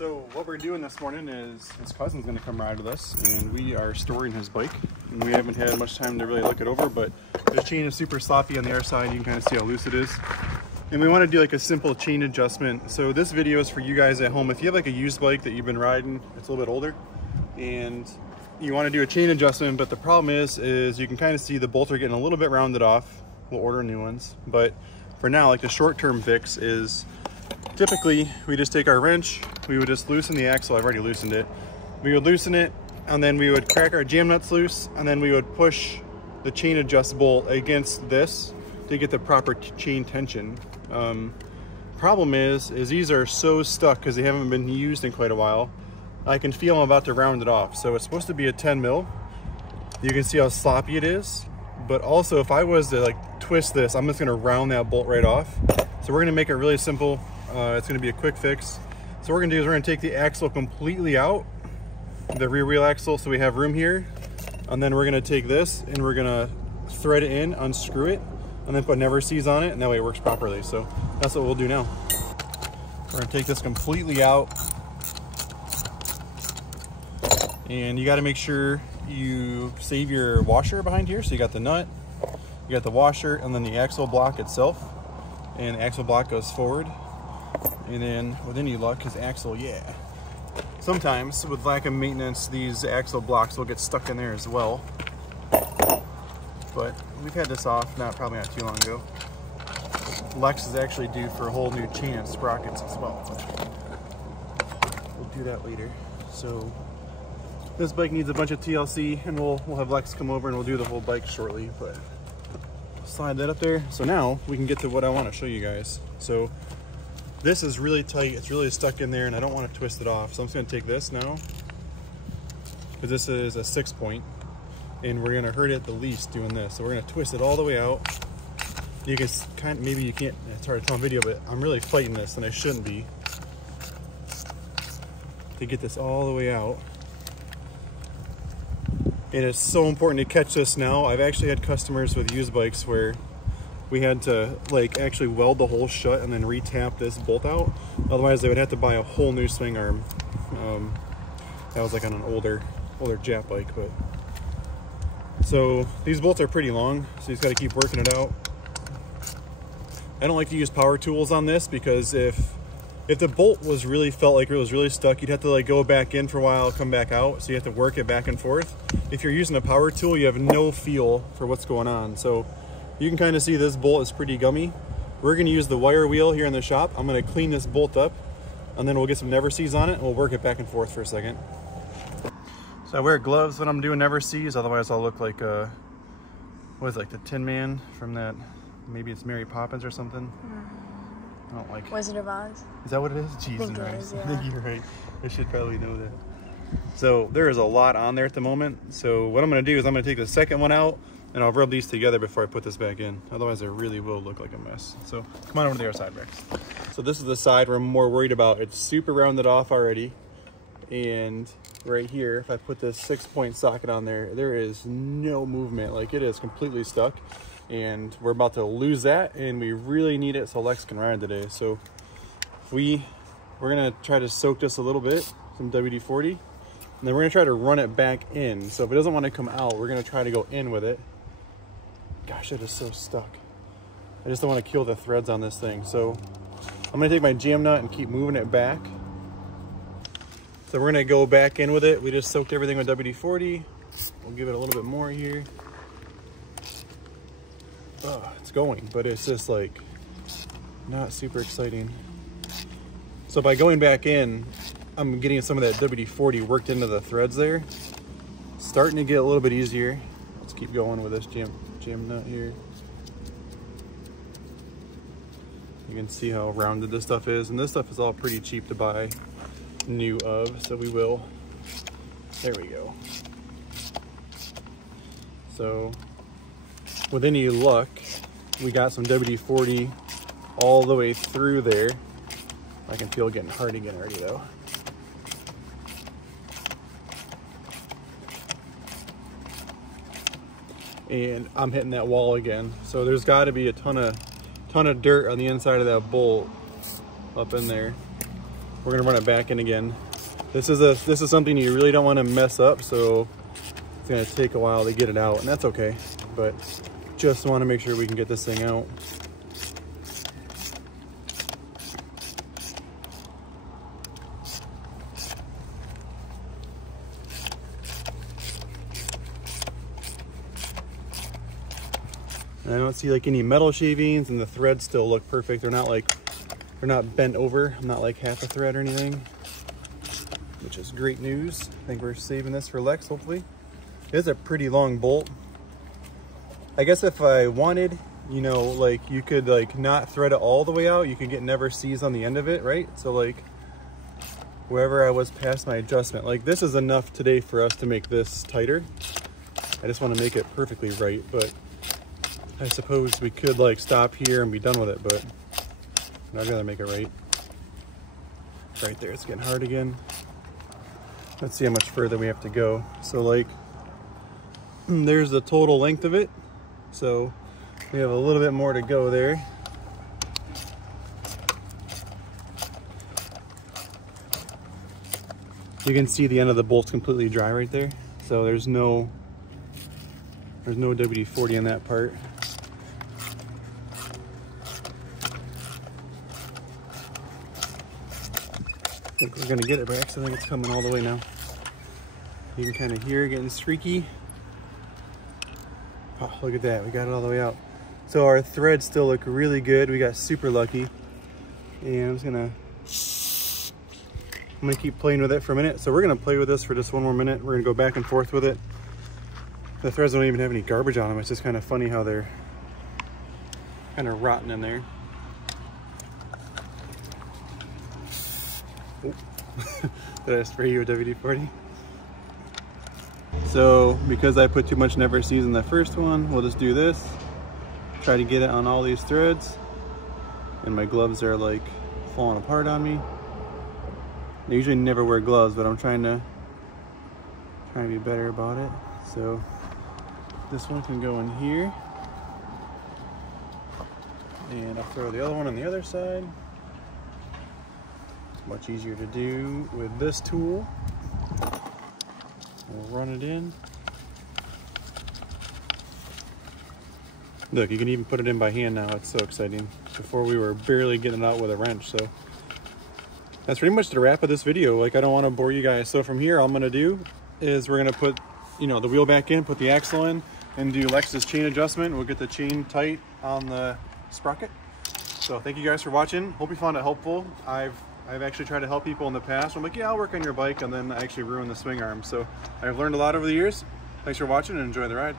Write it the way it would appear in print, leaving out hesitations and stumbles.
So what we're doing this morning is his cousin's going to come ride with us, and we are storing his bike. And we haven't had much time to really look it over, but the chain is super sloppy on the other side. You can kind of see how loose it is. And we want to do like a simple chain adjustment. So this video is for you guys at home. If you have like a used bike that you've been riding, it's a little bit older, and you want to do a chain adjustment, but the problem is you can kind of see the bolts are getting a little bit rounded off. We'll order new ones. But for now, like the short-term fix is typically we just take our wrench, we would just loosen the axle. I've already loosened it. We would loosen it, and then we would crack our jam nuts loose, and then we would push the chain adjustable against this to get the proper chain tension. Problem is these are so stuck because they haven't been used in quite a while. I can feel I'm about to round it off. So it's supposed to be a 10 mil. You can see how sloppy it is. But also if I was to like twist this, I'm just gonna round that bolt right off. So we're gonna make it really simple. It's gonna be a quick fix. So what we're gonna do is we're gonna take the axle completely out, the rear wheel axle, so we have room here. And then we're gonna take this and we're gonna thread it in, unscrew it, and then put never sees on it, and that way it works properly. So that's what we'll do now. We're gonna take this completely out. And you got to make sure you save your washer behind here. So you got the nut, you got the washer, and then the axle block itself. And the axle block goes forward. And then with any luck, his axle, yeah. Sometimes with lack of maintenance, these axle blocks will get stuck in there as well. But we've had this off, probably not too long ago. Lex is actually due for a whole new chain and sprockets as well. But we'll do that later. So this bike needs a bunch of TLC, and we'll have Lex come over and we'll do the whole bike shortly, but slide that up there. So now we can get to what I want to show you guys. So this is really tight, it's really stuck in there, and I don't want to twist it off. So I'm just going to take this now, because this is a 6-point, and we're going to hurt it the least doing this. So we're going to twist it all the way out. You can maybe you can't, it's hard to tell on video, but I'm really fighting this, and I shouldn't be, to get this all the way out. And it's so important to catch this now. I've actually had customers with used bikes where we had to like actually weld the hole shut and then re-tap this bolt out. Otherwise they would have to buy a whole new swing arm. That was like on an older Jap bike. But so these bolts are pretty long, so you just got to keep working it out. I don't like to use power tools on this, because if the bolt was really felt like it was really stuck, you'd have to like go back in for a while, come back out, so you have to work it back and forth. If you're using a power tool, you have no feel for what's going on. So you can kind of see this bolt is pretty gummy. We're going to use the wire wheel here in the shop. I'm going to clean this bolt up, and then we'll get some never sees on it, and we'll work it back and forth for a second. So I wear gloves when I'm doing never sees, otherwise I'll look like what is it, like the Tin Man from that, maybe it's Mary Poppins or something. I don't like Wizard of Oz. Is that what it is? Jesus Christ. Yeah. I think you're right. I should probably know that. So there is a lot on there at the moment. So what I'm going to do is I'm going to take the second one out, and I'll rub these together before I put this back in. Otherwise, it really will look like a mess. So come on over to the other side, Rex. So this is the side where I'm more worried about. It's super rounded off already. And right here, if I put this 6-point socket on there, there is no movement. Like, it is completely stuck. And we're about to lose that, and we really need it so Lex can ride today. So we're gonna try to soak this a little bit, some WD-40, and then we're gonna try to run it back in. So if it doesn't want to come out, we're gonna try to go in with it. Gosh, it is so stuck. I just don't want to kill the threads on this thing. So I'm gonna take my jam nut and keep moving it back. So we're gonna go back in with it. We just soaked everything with WD-40. We'll give it a little bit more here. Oh, it's going, but it's just like not super exciting. So by going back in, I'm getting some of that WD-40 worked into the threads there. Starting to get a little bit easier. Let's keep going with this jam nut here. You can see how rounded this stuff is, and this stuff is all pretty cheap to buy new of, so we will. There we go. So with any luck, we got some WD-40 all the way through there. I can feel it getting hard again already though. And I'm hitting that wall again. So there's got to be a ton of dirt on the inside of that bolt up in there. we're gonna run it back in again. This is something you really don't want to mess up, so it's gonna take a while to get it out, and that's okay. But just want to make sure we can get this thing out. And I don't see like any metal shavings, and the threads still look perfect. They're not bent over. I'm not like half a thread or anything, which is great news. I think we're saving this for Lex, hopefully. It is a pretty long bolt. I guess if I wanted, you know, like you could like not thread it all the way out. You could get never sees on the end of it, right? So like wherever I was past my adjustment, like this is enough today for us to make this tighter. I just want to make it perfectly right, but I suppose we could like stop here and be done with it, but I'd rather make it right. Right there, it's getting hard again. Let's see how much further we have to go. So like, there's the total length of it. So we have a little bit more to go there. You can see the end of the bolt's completely dry right there. So there's no WD-40 in that part. I think we're gonna get it, but actually I think it's coming all the way now. You can kind of hear it getting streaky. Oh, look at that, we got it all the way out. So our threads still look really good. We got super lucky. And I'm gonna keep playing with it for a minute. So we're gonna play with this for just one more minute. We're gonna go back and forth with it. The threads don't even have any garbage on them. It's just kind of funny how they're kind of rotten in there. Oh. Did I spray you with WD-40? So because I put too much never sees in the first one, we'll just do this. Try to get it on all these threads. And my gloves are like falling apart on me. I usually never wear gloves, but I'm trying to be better about it. So this one can go in here. And I'll throw the other one on the other side. It's much easier to do with this tool. We'll run it in. Look, you can even put it in by hand now. It's so exciting. Before we were barely getting it out with a wrench. So that's pretty much the wrap of this video. Like, I don't want to bore you guys. So from here, all I'm going to do is we're going to put, you know, the wheel back in, put the axle in, and do Lex's chain adjustment. We'll get the chain tight on the sprocket. So thank you guys for watching. Hope you found it helpful. I've actually tried to help people in the past. I'm like, yeah, I'll work on your bike, and then I actually ruin the swing arm. So I've learned a lot over the years. Thanks for watching and enjoy the ride.